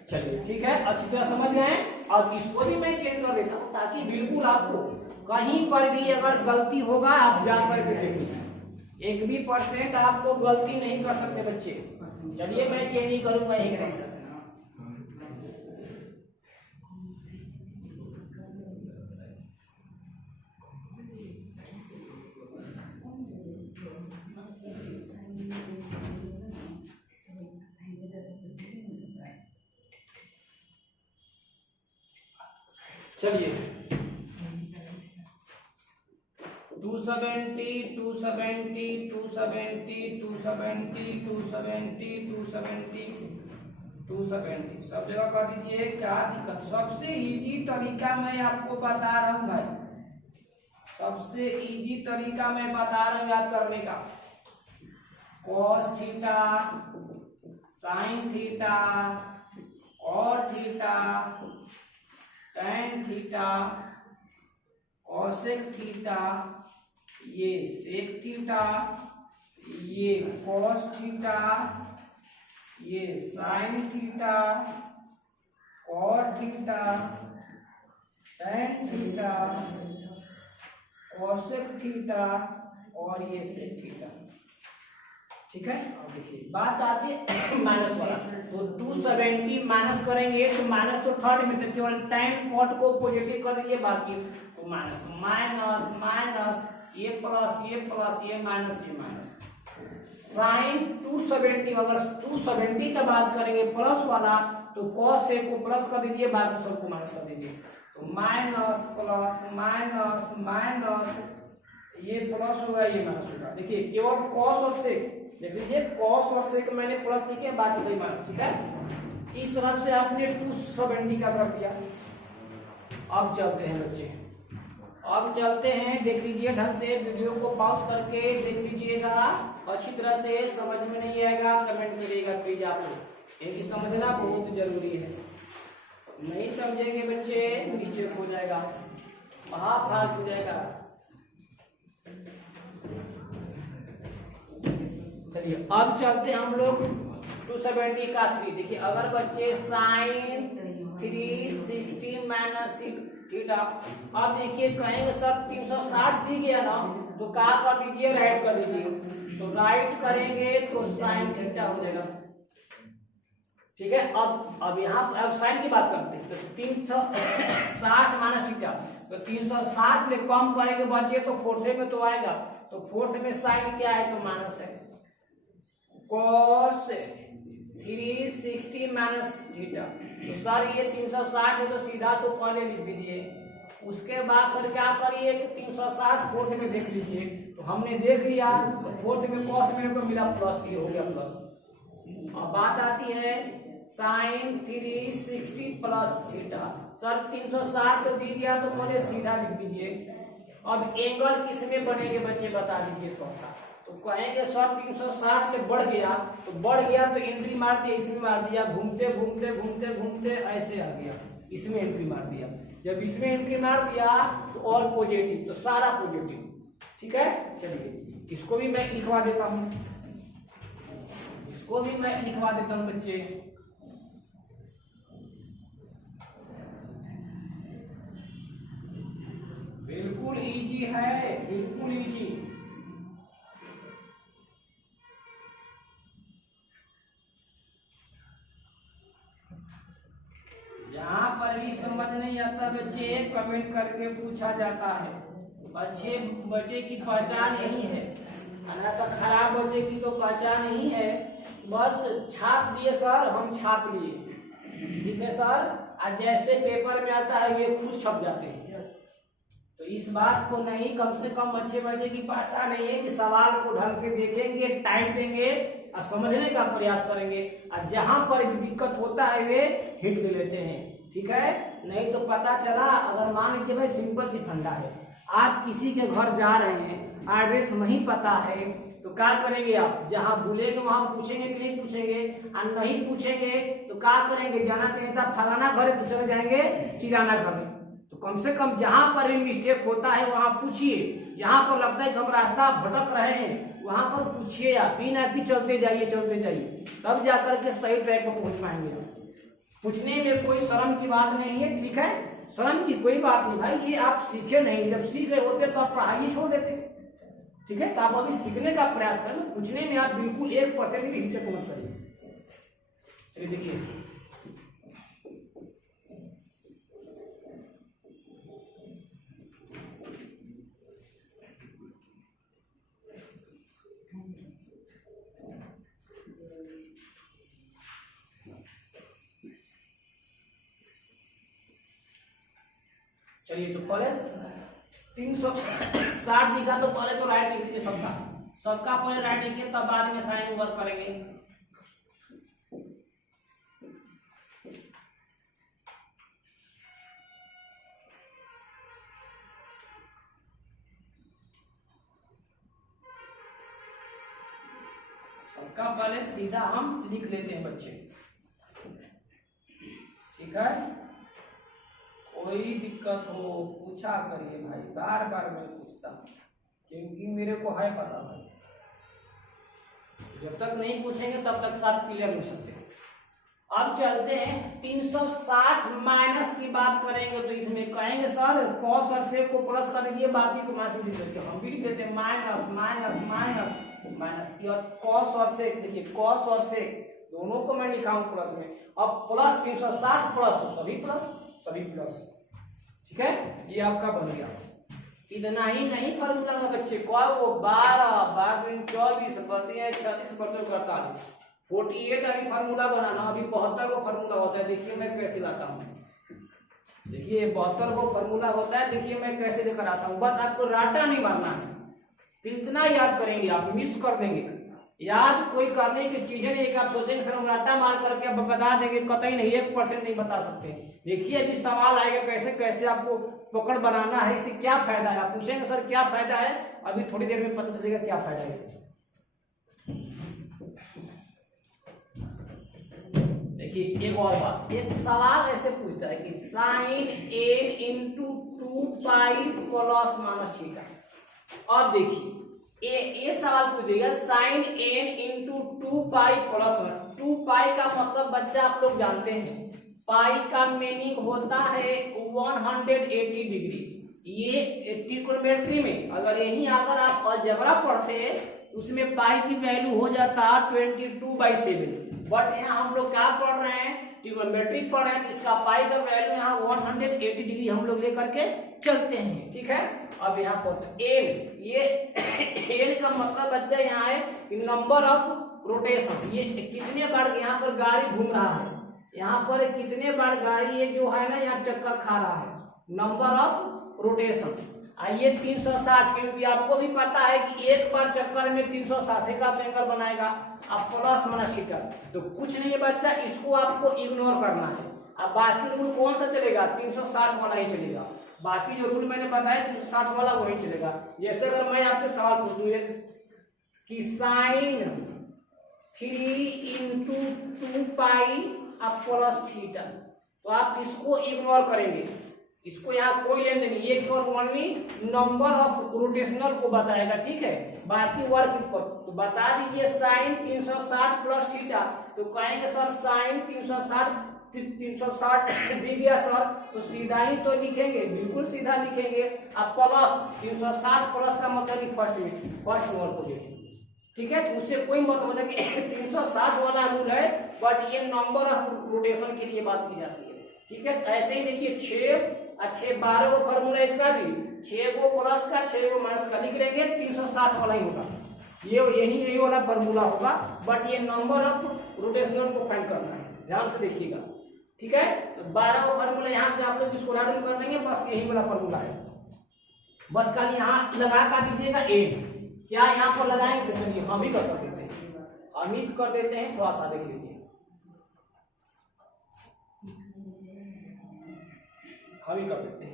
चलिए ठीक है, अच्छी तरह समझ गए। और इसको भी मैं चेंज कर देता हूं, ताकि बिल्कुल आपको कहीं पर भी अगर गलती होगा आप जा करके देखिए, 1% आपको गलती नहीं कर सकते बच्चे। चलिए मैं चेंज ही करूंगा, एक नहीं सकता। चलिए 270 270 270 270 270 270 270 सब जगह कर दीजिए, क्या दिक्कत। सबसे इजी तरीका मैं आपको बता रहा हूं भाई, सबसे इजी तरीका मैं बता रहा हूं याद करने का। cos theta, sin theta, cot theta, tan theta, cosec theta, ये sec थीटा, ये cos थीटा, ये sin theta, cot theta, tan theta, cosec theta और ये sec थीटा। ठीक है, अब देखिए बात आती है माइनस वाला। तो 270 माइनस करेंगे तो माइनस तो थर्ड में, तो केवल tan cot को पॉजिटिव कर दीजिए, बाकी तो माइनस। तो माइनस माइनस, ये प्लस, ये प्लस, ये माइनस, ये माइनस। साइन 270, अगर 270 का बात करेंगे प्लस वाला, तो cos से को प्लस कर दीजिए, बाकी सबको माइनस कर दीजिए। तो माइनस प्लस माइनस माइनस, ये प्लस होगा, ये माइनस होगा। देखिए केवल cos और sec, देख लीजिए cos और sec मैंने प्लस लिखे, बाकी सही माइनस। ठीक है, इस तरफ से आपने 270 का कर दिया। अब चलते हैं बच्चे, अब चलते हैं, देख लीजिए ढंग से, वीडियो को पॉज करके देख लीजिएगा, अच्छी तरह से। समझ में नहीं आएगा कमेंट करिएगा प्लीज आप लोग, क्योंकि समझना बहुत जरूरी है। नहीं समझेंगे बच्चे मिस्टेक हो जाएगा, महाभारत हो जाएगा। चलिए अब चलते हैं हम लोग 270 का 3। देखिए अगर बच्चे साइन 360 माइनस थीटा, अब देखिए कहेंगे सर 360 दी गया ना, तो क्या कर दीजिए, राइट कर दीजिए। तो राइट करेंगे तो साइन थीटा हो जाएगा। ठीक है, अब यहाँ अब साइन की बात करते हैं। तो 360 माइनस थीटा, तो 360 में कम करेंगे बच्चे तो फोर्थ में तो आएगा, तो फोर्थ में साइन क्या है, तो माइनस है। cos 360 माइनस थीटा, तो सर ये 360 है, तो सीधा तो पहले लिख दीजिए। उसके बाद सर क्या करिए कि 360 फोर्थ में देख लीजिए। तो हमने देख लिया, तो फोर्थ में cos मेरे को मिला प्लस, ये हो गया प्लस। अब बात आती है साइन 360 प्लस थीटा, सर 360 तो दी दिया, तो पहले सीधा लिख दीजिए। अब एंगल किस में बनेंगे बच्चे बता दीजिए थोड़ा सा। तो कहेंगे सर 360 में बढ़ गया, तो बढ़ गया तो एंट्री मार दिया, इसमें मार दिया, घूमते घूमते घूमते घूमते ऐसे आ गया, इसमें एंट्री मार दिया। जब इसमें एंट्री मार दिया तो और पॉजिटिव, तो सारा पॉजिटिव। ठीक है, चलिए इसको भी मैं लिखवा देता हूं, इसको भी मैं लिखवा देता हूं बच्चे। बिल्कुल इजी है, बिल्कुल इजी। जहां पर भी समझ नहीं आता बच्चे कमेंट करके पूछा जाता है। अच्छे बच्चे की पहचान यही है, तो खराब बच्चे की तो पहचान यही है, बस छाप दिए सर, हम छाप लिए, ठीक है सर, और जैसे पेपर में आता है ये खुद छप जाते हैं। तो इस बात को नहीं, कम से कम अच्छे बच्चे की पहचान नहीं है कि सवाल को ढंग से देखेंगे, टाइम देंगे और समझने का प्रयास करेंगे, और जहां पर भी दिक्कत होता है वे हिट ले लेते हैं। ठीक है, नहीं तो पता चला, अगर मान लीजिए भाई सिंपल सी फंडा है, आप किसी के घर जा रहे हैं, एड्रेस नहीं पता है, तो क्या करेंगे आप, जहां भूलेंगे वहां पूछेंगे कि नहीं पूछेंगे, और नहीं पूछेंगे तो क्या करेंगे, जाना चाहिए था फलाना घर है तो चले जाएंगे चिराना घर में। तो कम से कम जहां पर भी मिस्टेक होता है वहां पूछिए, जहां पर लगता है कि हम रास्ता भटक रहे हैं वहां पर पूछिए, आप बिना भी चलते जाइए, तब जाकर के सही ट्रैक पर पहुंच पाएंगे। पूछने में कोई शर्म की बात नहीं है, ठीक है, शर्म की कोई बात नहीं भाई, ये आप सीखे नहीं, जब सीख गए होते तो आप पढ़ाई छोड़ देते। ठीक है, तो आप अभी सीखने का प्रयास करें, तो पूछने में आप बिल्कुल 1% भी हिचक मत करिए। चलिए देखिए, चलिए तो पहले 360 दिखा, तो पहले तो राइट लिख दीजिए सबका पहले राइट लिखिए, तब बाद में साइन वर्क करेंगे। इसका पहले सीधा हम लिख लेते हैं बच्चे, ठीक है। कोई दिक्कत हो पूछा करिए भाई, बार बार मैं पूछता हूँ क्योंकि मेरे को है पता भाई, जब तक नहीं पूछेंगे तब तक सब क्लियर नहीं हो सकते। अब चलते हैं 360 माइनस की बात करेंगे तो इसमें कहेंगे सर कॉस और सेक को प्लस कर दीजिए, बाकी को माइनस लिख सकते, हम भी लिख देते हैं माइनस माइनस माइनस माइनस। और कॉस और सेक देखिए, कॉस और सेक दोनों को मैं लिखा हूं प्लस में। अब प्लस 360 प्लस तो सभी प्लस, ठीक है। ये आपका बन गया। इतना ही नहीं फॉर्मूला का बच्चे को 12 बाकी 24 बचे 36 बचे 48 48 अभी फार्मूला बनाना, अभी 72 को फार्मूला होता है। देखिए मैं कैसे लाता हूँ, देखिए 72 को फार्मूला होता है, देखिए मैं कैसे लेकर आता हूँ। बस आपको राटा नहीं मारना है, कितना याद करेंगे आप, मिस कर देंगे। याद कोई करने की चीजें नहीं कि आप सोचेंगे सर हम राटा मार करके अब बता देंगे, कतई नहीं, 1% नहीं बता सकते। देखिए अभी सवाल आएगा कैसे कैसे आपको पकड़ बनाना है, इससे क्या फायदा है। आप पूछेंगे सर क्या फायदा है, अभी थोड़ी देर में पता चलेगा क्या फायदा है इससे। देखिए एक और बात, एक सवाल ऐसे पूछता है कि sine n into 2 pi plus minus theta. अब देखिए ये सवाल पूछ देगा sine n into 2 pi plus 2 pi का मतलब बच्चा आप लोग जानते हैं, पाई का मीनिंग होता है 180 डिग्री। ये ट्रिग्नोमेट्री में अगर यही अगर आप अलजेब्रा पढ़ते उसमें पाई की वैल्यू हो जाता 22/7, बट यहाँ हम लोग क्या पढ़ रहे हैं, ट्रिग्नोमेट्री पढ़ रहे हैं, इसका पाई का वैल्यू यहाँ 180 डिग्री हम लोग लेकर के चलते हैं, ठीक है। अब यहाँ पर एन, ये एन का मतलब बच्चा यहाँ है कि नंबर ऑफ रोटेशन, ये कितने बार यहाँ पर गाड़ी घूम रहा है, यहाँ पर कितने बार गाड़ी ये जो है ना यहाँ चक्कर खा रहा है, नंबर ऑफ रोटेशन। आइए 360, क्योंकि आपको भी पता है कि एक बार चक्कर में 360 का एंगल बनाएगा। अब प्लस माइनस थीटा तो कुछ नहीं है बच्चा, इसको आपको इग्नोर करना है। अब बाकी रूल कौन सा चलेगा, 360 वाला ही चलेगा। बाकी जो रूल मैंने बताया 360 वाला वही चलेगा। जैसे अगर मैं आपसे सवाल पूछ दूं कि साइन 3 इंटू 2 पाई अब प्लस थीटा, तो आप इसको इग्नोर करेंगे, इसको यहाँ कोई लेन देन नहीं, ये केवल ओनली नंबर ऑफ रोटेशनल को बताएगा, ठीक है। बाकी वर्क पर तो बता दीजिए साइन 360 प्लस थीटा, तो कहेंगे सर साइन 360 दी गया सर, तो सीधा ही तो लिखेंगे, बिल्कुल सीधा लिखेंगे। अब प्लस 360 प्लस का मतलब फर्स्ट नंबर को देखिए, ठीक है। तो उससे कोई मतलब नहीं कि 360 वाला रूल है, बट ये नंबर ऑफ रोटेशन के लिए बात की जाती है, ठीक है। तो ऐसे ही देखिए 6 12 को फॉर्मूला इसका भी, 6 को प्लस का 6 को माइनस का लिख लेंगे, 360 वाला ही होगा, यही वाला फॉर्मूला होगा, बट ये नंबर ऑफ रोटेशनल को फाइंड करना है, ध्यान से देखिएगा, ठीक है। तो 12 को फॉर्मूला यहाँ से आप लोग इसको राउंड कर देंगे, बस यही वाला फॉर्मूला है। बस खाली यहाँ लगा कर दीजिएगा एन, क्या यहाँ पर लगाएंगे तो चलिए हम ही कर देते हैं, हम ही कर देते हैं, थोड़ा सा देख लीजिए, हम ही कर देते हैं।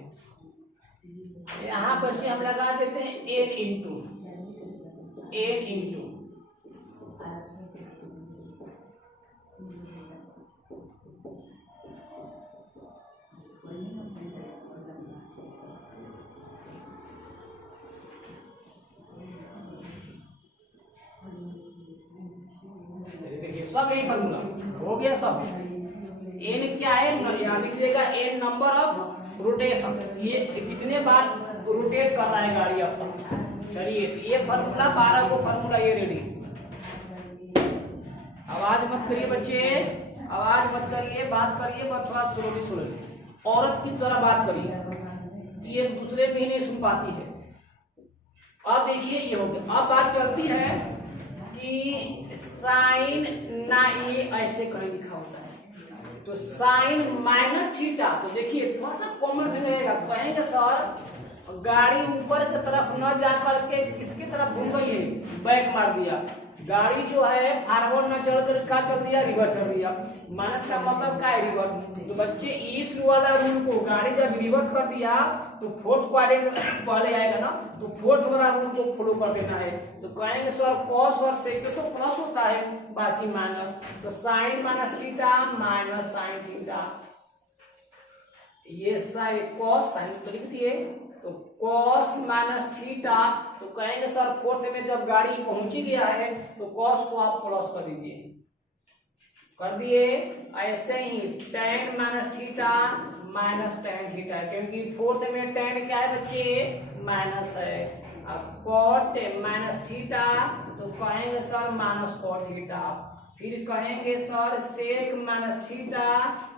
यहाँ पर से हम लगा देते हैं एन इंटू देखिए सब यही फॉर्मूला हो गया सब। एन क्या है, लिख देगा एन नंबर ऑफ रोटेशन, ये कितने बार रोटेट कर रहा है गाड़ी आपका। चलिए ये फॉर्मूला 12 को फॉर्मूला ये रेडी। आवाज मत करिए बच्चे, आवाज मत करिए, बात करिए बस थोड़ा स्लोली, औरत की तरह बात करिए, ये दूसरे पे ही नहीं सुन पाती है। अब देखिए ये हो गया। अब बात चलती है कि साइन ना, ये ऐसे कहीं लिखा होता है तो साइन माइनस थीटा, तो देखिए थोड़ा सा कॉमन से रहेगा, कहेंगे सर गाड़ी ऊपर की तरफ न जाकर के किसकी तरफ घूम गई है, बैक मार दिया, गाड़ी जो है फॉरवर्ड न चल कर क्या चल दिया, रिवर्स चल दिया। माइनस का मतलब क्या है, रिवर्स। तो बच्चे इस वाला रूल को गाड़ी जब रिवर्स कर दिया तो फोर्थ क्वाड्रेंट पहले आएगा ना, तो फोर्थ वाला रूल को फॉलो कर देना है। तो कहेंगे सर कॉस और सेक तो प्लस होता है, बाकी माइनस, तो sine minus theta minus sine theta, ये साइन कॉस साइन तो लिख दिए, तो कॉस माइनस थीटा। तो कहेंगे सर फोर्थ में जब गाड़ी पहुंच गया है तो कॉस को आप प्लस कर दीजिए, कर दिए। ऐसे ही tan minus theta minus tan theta, क्योंकि फोर्थ में tan क्या है बच्चे, माइनस है। अब cot माइनस थीटा तो कहेंगे सर माइनस cot थीटा। फिर कहेंगे सर सेक माइनस थीटा,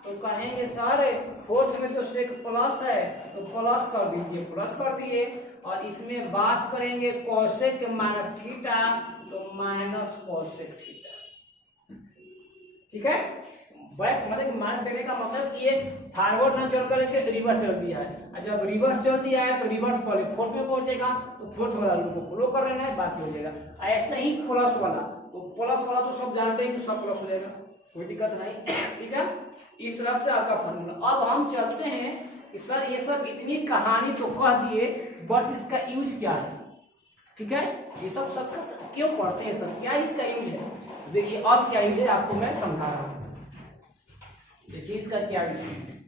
तो कहेंगे सर फोर्थ में तो सेक प्लस है तो प्लस कर दीजिए, प्लस कर दिए। और इसमें बात करेंगे कोसेक माइनस थीटा तो माइनस कोसेक थीटा, ठीक है। बैक मतलब माइनस देने का मतलब कि ये फॉरवर्ड ना चल करके रिवर्स चल दिया है, और जब रिवर्स चल दिया है तो रिवर्स पहले फोर्थ में पहुंचेगा, तो फोर्थ वाला रूल को फॉलो कर लेना है, बाकी हो जाएगा। ऐसे ही प्लस वाला, तो प्लस वाला तो सब जानते हैं कि सब प्लस हो जाएगा, कोई दिक्कत नहीं, ठीक है। इस तरफ से आपका फॉर्मूला। अब हम चलते हैं कि सर ये सब इतनी कहानी तो कह दिए, बट इसका यूज क्या है, ठीक है। ये सब सबका क्यों पढ़ते हैं सर, क्या इसका यूज है। देखिए अब क्या यूज है आपको मैं समझा रहा हूं, देखिए इसका क्या यूज है।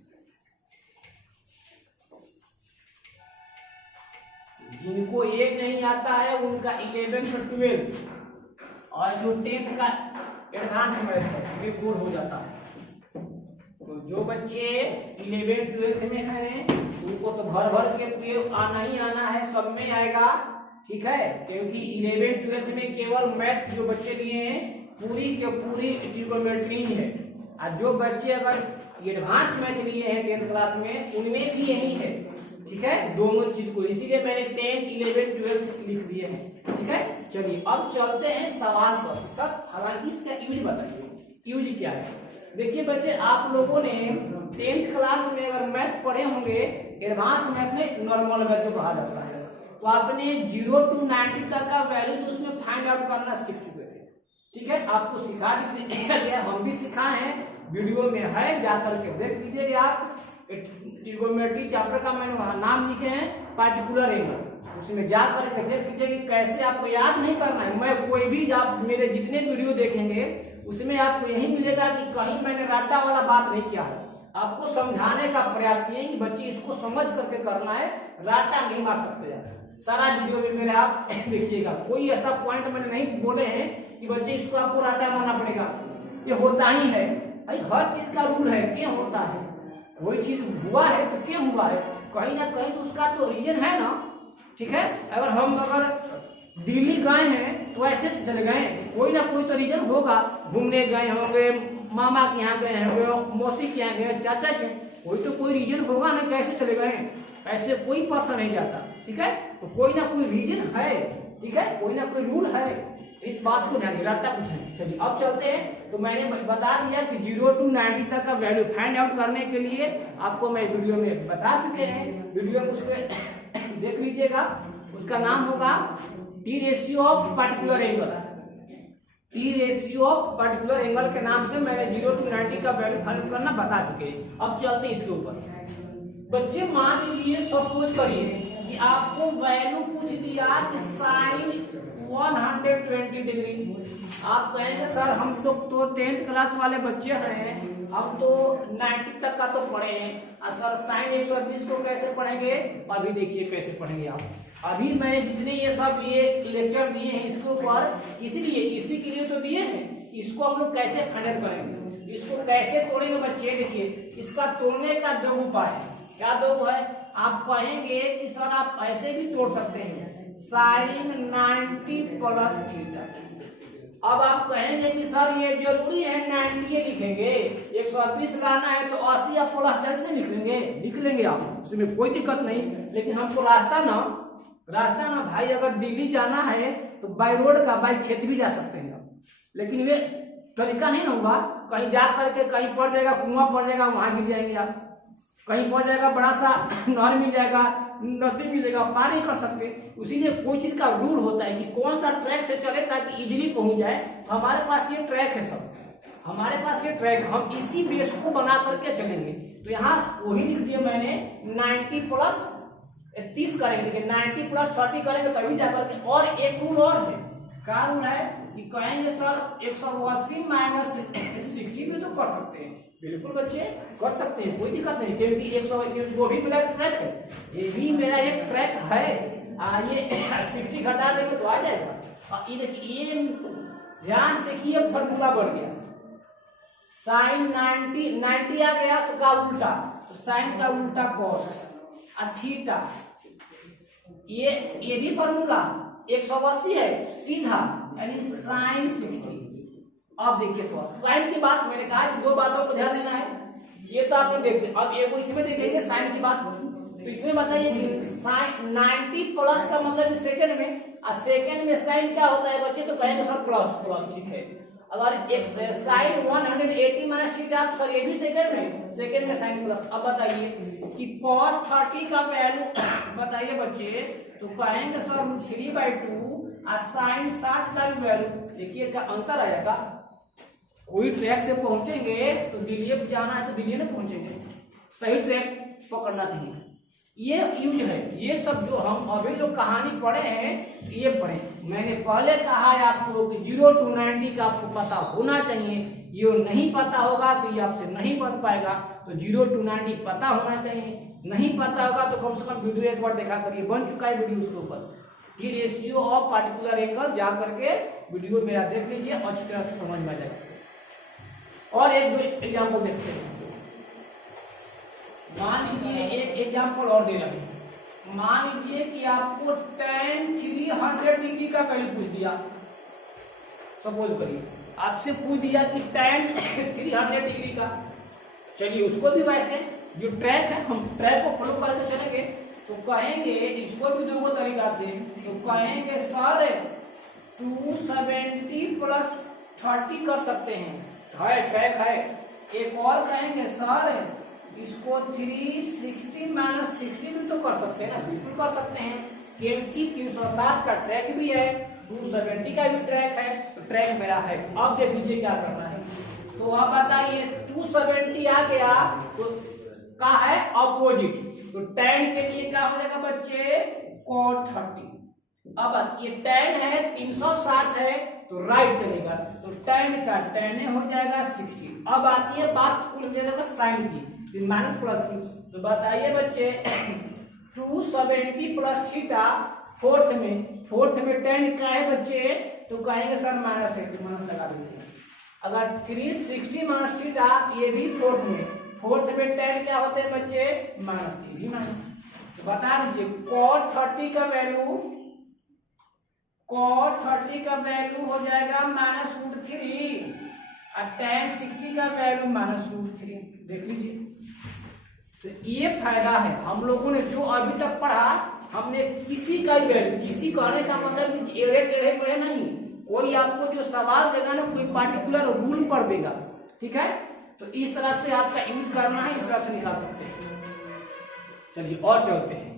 जिनको एक नहीं आता है उनका 11th 12 और जो 10th का एडवांस मैथ है ये बोर हो जाता है। तो जो बच्चे 11th 12th में हैं उनको तो भर भर के आना ही आना है, सब में आएगा, ठीक है। क्योंकि 11th 12th में केवल मैथ जो बच्चे लिए हैं पूरी के पूरी ट्रिग्नोमेट्री ही है, और जो बच्चे अगर एडवांस मैथ लिए हैं 10th क्लास में उनमें भी यही है, ठीक है, दोनों चीज को, इसीलिए मैंने 10th 11th 12th लिख दिए हैं, ठीक है। चलिए अब चलते हैं सवाल पर। सर हालांकि इसका यूज बताइए, यूज क्या है। देखिए बच्चे आप लोगों ने 10th क्लास में अगर मैथ पढ़े होंगे, एडवांस मैथ में नॉर्मल मैथ जो कहा जाता है, तो आपने 0 to 90 तक का वैल्यू तो उसमें फाइंड आउट करना सीख चुके थे, ठीक है। आपको सिखा दिया गया, हम भी सिखाए हैं, वीडियो में है, जाकर के देख लीजिए। आप ट्रिग्नोमेट्री चैप्टर का मैंने वहां नाम लिखे हैं पार्टिकुलर एंगल, उसमें जाकर के देख लीजिए कि कैसे आपको याद नहीं करना है। मैं कोई भी आप मेरे जितने वीडियो देखेंगे उसमें आपको यही मिलेगा कि कहीं मैंने राटा वाला बात नहीं किया है, आपको समझाने का प्रयास किए कि बच्चे इसको समझ करके करना है, राटा नहीं मार सकते हैं। सारा वीडियो में मेरे आप देखिएगा, कोई ऐसा पॉइंट मैंने नहीं बोले हैं कि बच्चे इसको आपको राटा मारना पड़ेगा, ये होता ही है भाई, हर चीज का रूल है, क्यों होता है, कोई चीज हुआ है तो क्यों हुआ है, कहीं ना कहीं तो उसका तो रीजन है ना, ठीक है। अगर दिल्ली गए हैं तो ऐसे चले गए, कोई ना कोई तो रीजन होगा, घूमने गए होंगे, मामा के यहाँ गए होंगे, मौसी के यहाँ गए, चाचा के, कोई तो कोई रीजन होगा ना, कैसे चले गए, ऐसे कोई पर्सन नहीं जाता, ठीक है। तो कोई ना कोई रीजन है, ठीक है, कोई ना कोई रूल है, इस बात को ध्यान रखना कुछ नहीं। चलिए अब चलते हैं। तो मैंने बता दिया कि 0 to 90 तक का वैल्यू फाइंड आउट करने के लिए आपको मैं वीडियो में बता चुके हैं, वीडियो में उसको देख लीजिएगा। उसका नाम होगा T ratio of particular angle, T ratio of particular angle के नाम से मैंने 0 to 90 का वैल्यू फाइंड करना बता चुके हैं। अब चलते हैं इसके ऊपर। बच्चे मान लीजिए सपोज करिए कि आपको वैल्यू पूछ दिया कि साइन 120 डिग्री, आप कहेंगे सर हम लोग तो 10th क्लास वाले बच्चे हैं, हम तो 90 तक का तो पढ़े हैं, और सर साइन 120 को कैसे पढ़ेंगे, अभी देखिए कैसे पढ़ेंगे आप। अभी मैंने जितने ये सब ये लेक्चर दिए हैं इसके ऊपर इसलिए इसी के लिए तो दिए हैं, इसको हम लोग कैसे फाइंड करेंगे, इसको कैसे तोड़ेंगे बच्चे। देखिए इसका तोड़ने का दो उपाय है, क्या दो है, आप कहेंगे कि सर आप ऐसे भी तोड़ सकते हैं, साइन 90 प्लस थीटा। अब आप कहेंगे कि सर ये जरूरी है 90 लिखेंगे, 120 लाना है तो 80 या प्लस 40 में लिख लेंगे, लिख लेंगे आप, उसमें कोई दिक्कत नहीं। लेकिन हमको रास्ता ना भाई, अगर दिल्ली जाना है तो बाई रोड का बाई खेत भी जा सकते हैं आप, लेकिन ये तरीका नहीं ना होगा, कहीं जा करके कहीं पड़ जाएगा, कुआं पड़ जाएगा, वहां गिर जाएंगे आप, कहीं पहुंच जाएगा बड़ा सा नहर मिल जाएगा, नदी मिलेगा, पार नहीं कर सकते। इसीलिए कोई चीज का रूल होता है कि कौन सा ट्रैक से चले ताकि इजीली पहुंच जाए। हमारे पास ये ट्रैक है सब, हमारे पास ये ट्रैक, हम इसी बेस को बना करके चलेंगे। तो यहाँ वही लिख दिया मैंने 90 प्लस 30 करेंगे, 90 प्लस 30 करेंगे तभी जाकर के। और एक रूल और है, क्या रूल है कि कहेंगे सर 180 माइनस 60 भी तो कर सकते हैं। बिल्कुल बच्चे कर सकते हैं, कोई दिक्कत नहीं, क्योंकि 100 वो भी मेरा ट्रैक है, ये भी मेरा एक ट्रैक है। ये 60 घटा देंगे तो आ जाएगा। और ये देखिए, ये ध्यान से देखिए फॉर्मूला बढ़ गया, साइन 90 आ गया तो का उल्टा, तो साइन का उल्टा कॉस और थीटा, ये भी फॉर्मूला 180 है सीधा, यानी साइन 60। अब देखिए तो साइन की बात मैंने कहा कि दो बातों को ध्यान देना है, ये तो आपने देखे। अब एगो इसमें देखेंगे साइन की बात, तो इसमें बताइए कि साइन 90 प्लस का मतलब सेकंड में, और सेकंड में साइन क्या होता है बच्चे, तो कहेंगे सर प्लस प्लस, ठीक है। अगर एक साइन 180 माइनस थीटा, तो सर ये भी सेकंड में साइन प्लस। अब बताइए कि cos 30 का वैल्यू बताइए बच्चे, तो कहेंगे सर 3/2 और साइन 60 का भी वैल्यू। देखिए क्या अंतर आएगा, कोई ट्रैक से पहुंचेंगे तो दिल्ली जाना है तो दिल्ली में पहुंचेंगे, सही ट्रैक पकड़ना चाहिए। ये यूज है, ये सब जो हम अभी जो कहानी पढ़े हैं ये पढ़े। मैंने पहले कहा है आपको कि 0 to 90 का आपको पता होना चाहिए, ये नहीं पता होगा तो ये आपसे नहीं बन पाएगा। तो 0 to 90 पता होना चाहिए, नहीं पता होगा तो कम से कम वीडियो एक बार देखा करिए, बन चुका है वीडियो उसके ऊपर कि रेशियो ऑफ पार्टिकुलर एंगल, जा करके वीडियो मेरा देख लीजिए, अच्छी तरह से समझ में आ जाएगा। और एक दो एग्जाम्पल देखते हैं। मान लीजिए एक एग्जाम्पल और दे रहे हैं, मान लीजिए कि आपको tan 300 डिग्री का वैल्यू पूछ दिया, सपोज करिए आपसे पूछ दिया कि tan 300 डिग्री का। चलिए उसको भी वैसे जो ट्रैक है, हम ट्रैक को फॉलो करके चलेंगे, तो कहेंगे इसको भी दो तरीका से, तो कहेंगे सर 270 प्लस 30 कर सकते हैं, ट्रैक है। एक और कहेंगे सर इसको 360 माइनस 60 भी तो कर सकते हैं ना, बिल्कुल कर सकते हैं, क्योंकि 360 का ट्रैक भी है, 270 का भी ट्रैक है, तो ट्रैक मेरा है। अब देख लीजिए क्या करना है, तो आप बताइए 270 आ गया तो का है अपोजिट, तो tan के लिए क्या हो जाएगा बच्चे, cot 30। अब ये tan है 360 है तो राइट चलेगा, तो tan का tan हो जाएगा 60। अब आती है बात कुल मिलाकर साइन की, माइनस प्लस की, तो बताइए बच्चे 270 प्लस थीटा फोर्थ में tan का है बच्चे, तो कहेंगे सर माइनस है, तो माइनस लगा देंगे। अगर 360 माइनस थीटा, ये भी फोर्थ में tan क्या होते हैं बच्चे, माइनस, ये भी माइनस। तो बता दीजिए cot 30 का वैल्यू हो जाएगा -√3 और tan 60 का वैल्यू -√3। देख लीजिए, तो ये फायदा है हम लोगों ने जो अभी तक पढ़ा, हमने किसी का ही वैल्यू, किसी कहने का मतलब एड़े टेढ़े पढ़े नहीं, कोई आपको जो सवाल देगा ना कोई पार्टिकुलर रूल पर देगा, ठीक है। तो इस तरह से आपका यूज करना है, इस तरह से निकाल सकते हैं। चलिए और चलते हैं।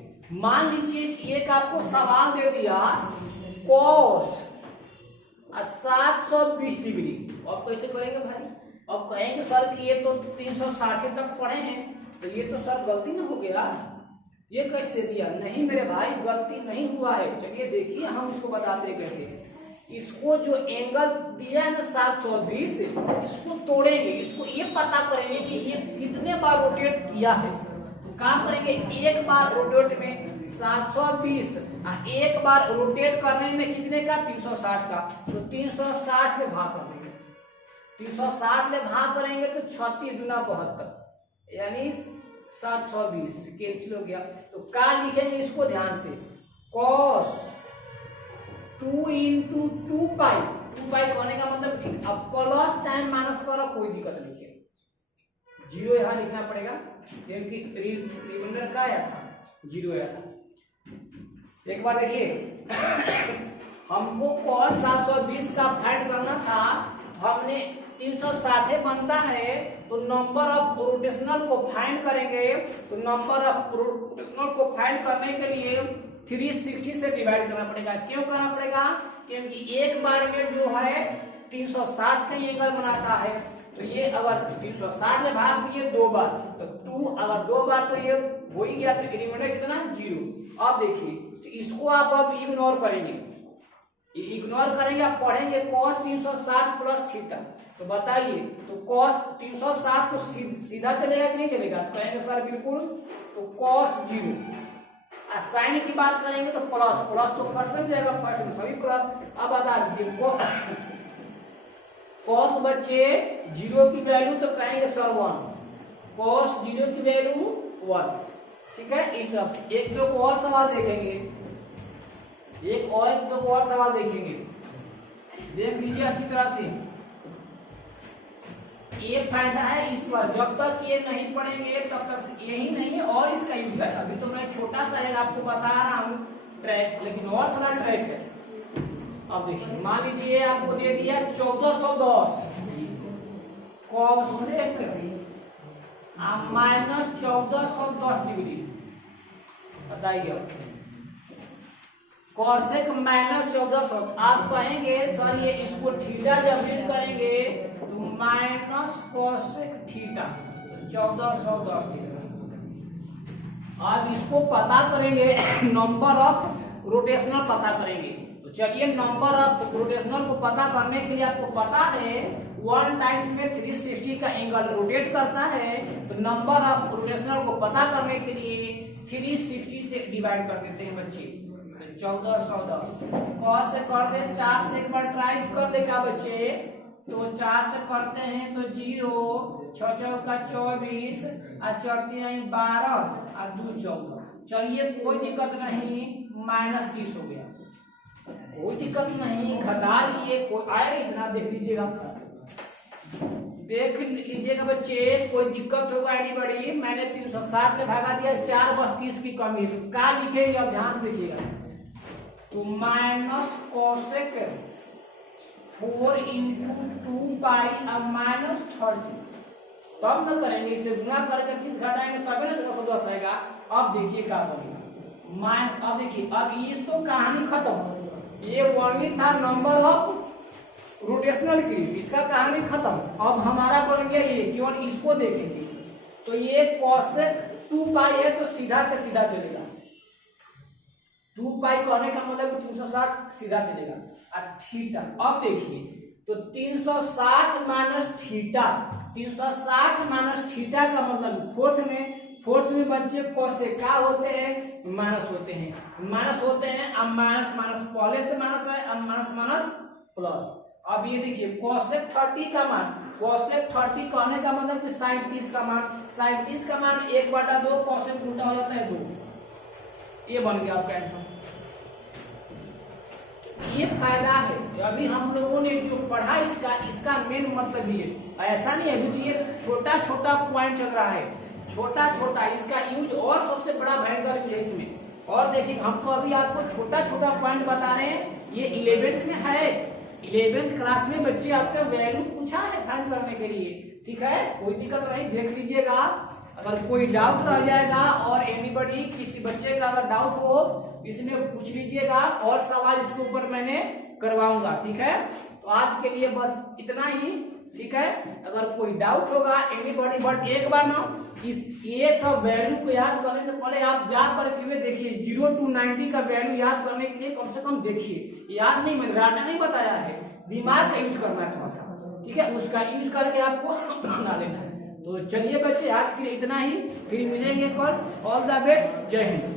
मान लीजिए कि एक आपको सवाल दे दिया cos 720 डिग्री, अब कैसे करेंगे भाई। अब कहेंगे सर कि ये तो 360 तक पढ़े हैं, तो ये तो सर गलती ना हो गया, ये कैसे दे दिया। नहीं मेरे भाई गलती नहीं हुआ है, चलिए देखिए हम इसको बताते हैं कैसे। इसको जो एंगल दिया है ना 720, इसको तोड़ेंगे, इसको ये पता करेंगे कि ये कितने बार रोटेट किया है। तो काम करेंगे, एक बार रोटेट में 720, एक बार रोटेट करने में कितने का, 360 का, तो 360 में भाग कर देंगे। 360 में भाग करेंगे तो 36 दूना 72, यानी 720 कैंसिल हो गया। तो क्या लिखेंगे इसको ध्यान से, cos 2 × 2पाई, 2पाई कहने का मतलब ठीक। अब प्लस चाहे माइनस करो कोई दिक्कत नहीं है, 0 यहाँ लिखना पड़ेगा क्योंकि रिमाइंडर का आया था, 0 आया था। एक बार देखिए हमको cos 720 का फाइंड करना था, हमने 360 बनता है तो नंबर ऑफ रोटेशनल को फाइंड करेंगे। तो नंबर ऑफ रोटेशनल को फाइंड करने के लिए 360 से डिवाइड करना पड़ेगा। क्यों करना पड़ेगा? क्योंकि एक बार में जो है 360 का एंगल बनाता है। तो ये अगर 360 में भाग दिए 2 बार तो 2, अगर 2 बार तो ये हो ही गया, तो रिमाइंडर कितना? 0। अब देखिए, तो इसको आप अब इग्नोर करेंगे, इग्नोर करेंगे, आप पढ़ेंगे cos 360 प्लस थीटा। तो बताइए, तो cos 360 तो सीधा चलेगा कि नहीं चलेगा? तो कहेंगे सर बिल्कुल, तो cos 0। और साइन की बात करेंगे तो प्लस, प्लस तो फर्स्ट में जाएगा, फर्स्ट में सभी प्लस। अब बता दीजिए cos बच्चे 0 की वैल्यू तो कहेंगे सर 1, cos 0 की वैल्यू 1। ठीक है, इस तरफ एक दो को और सवाल देखेंगे, एक दो को और सवाल देखेंगे, देख लीजिए अच्छी तरह से। ये फायदा है इस बार, जब तक ये नहीं पढ़ेंगे तब तक यही नहीं है, और इसका यूज है। अभी तो मैं छोटा सा एक आपको बता रहा हूँ ट्रैक, लेकिन और सारा ट्रैक है। अब देखिए, मान लीजिए आपको दे दिया 1410 कोसेक माइनस 1410 डिग्री। बताइए, कोसेक माइनस 1400। आप कहेंगे सर ये इसको थीटा जब रीड करेंगे तो माइनस कोसेक थीटा, तो 1410 थीटा। अब इसको पता करेंगे, नंबर ऑफ रोटेशनल पता करेंगे। तो चलिए, नंबर ऑफ रोटेशनल को पता करने के लिए आपको पता है 1 टाइम्स में 360 का एंगल रोटेट करता है। तो नंबर ऑफ रोटेशनल को पता करने के लिए 360 से डिवाइड कर देते हैं बच्चे। 1410 cos से कर दे, 4 से एक बार ट्राई कर देगा बच्चे, तो 4 से करते हैं तो 0, 6 चौका 24 और 4×3 12 और 2 14। चलिए कोई दिक्कत नहीं, -30 हो गया, कोई दिक्कत नहीं, घटा लिए, कोई आएगा इतना, देख लीजिएगा, देख लीजिएगा बच्चे, कोई दिक्कत होगा एनीबॉडी? मैंने 360 से भागा दिया, 4 बस 30 की कमी है, तो क्या लिखेंगे? अब ध्यान से देखिएगा, तो माइनस कोसेक 4 × 2 पाई और -30, तब न करेंगे, इसे गुणा करके 30 घटाएंगे तभी ना 110 आएगा। अब देखिए क्या बनेगा, अब देखिए, अब ये तो कहानी खत्म। ये ओनली था नंबर ऑफ रोटेशनल की, इसका कहानी खत्म। अब हमारा बन गया ये, केवल इसको देखेंगे। तो ये कोसेक 2 पाई है तो सीधा के सीधा चलेगा, 2 पाई कहने का मतलब 360 सीधा चलेगा। और थीटा, अब देखिए, तो 360 माइनस थीटा, 360 माइनस थीटा का मतलब फोर्थ में बच्चे कोसेक क्या होते हैं? माइनस होते हैं, माइनस होते हैं। अब माइनस माइनस पहले से माइनस है, अब माइनस माइनस प्लस। अब ये देखिए, कोसेक 30 का मान, कोसेक 30 कहने का मतलब कि साइन 30 का मान, साइन 30 का मान 1/2, कोसेक उल्टा हो जाता है 2। ये बन गया आपका आंसर। ये फायदा है, अभी हम लोगों ने जो पढ़ा इसका मेन मतलब ये, ऐसा नहीं अभी तो ये छोटा छोटा पॉइंट चल रहा है, छोटा छोटा, इसका यूज और सबसे बड़ा भयंकर यूज है इसमें। और देखिए, हम तो अभी आपको छोटा छोटा पॉइंट बता रहे हैं, ये 11th में है, 11th क्लास में बच्चे आपका वैल्यू पूछा है फाइंड करने के लिए। ठीक है, कोई दिक्कत नहीं, देख लीजिएगा। अगर कोई डाउट रह जाएगा और एनीबॉडी किसी बच्चे का अगर डाउट हो इसमें पूछ लीजिएगा, और सवाल इसके ऊपर मैंने करवाऊंगा। ठीक है, तो आज के लिए बस इतना ही। ठीक है, अगर कोई डाउट होगा एनीबॉडी, बट एक बार ना ये सब वैल्यू को याद करने से पहले आप जा करके देखिए, 0 to 90 का वैल्यू याद करने के लिए कम से कम देखिए, याद नहीं, मैंने रटा नहीं बताया है, दिमाग का यूज करना है थोड़ा सा। ठीक है, उसका यूज करके आपको बना लेना है। तो चलिए बच्चे, आज के लिए इतना ही, फिर मिलेंगे कल। ऑल द बेस्ट, जय हिंद।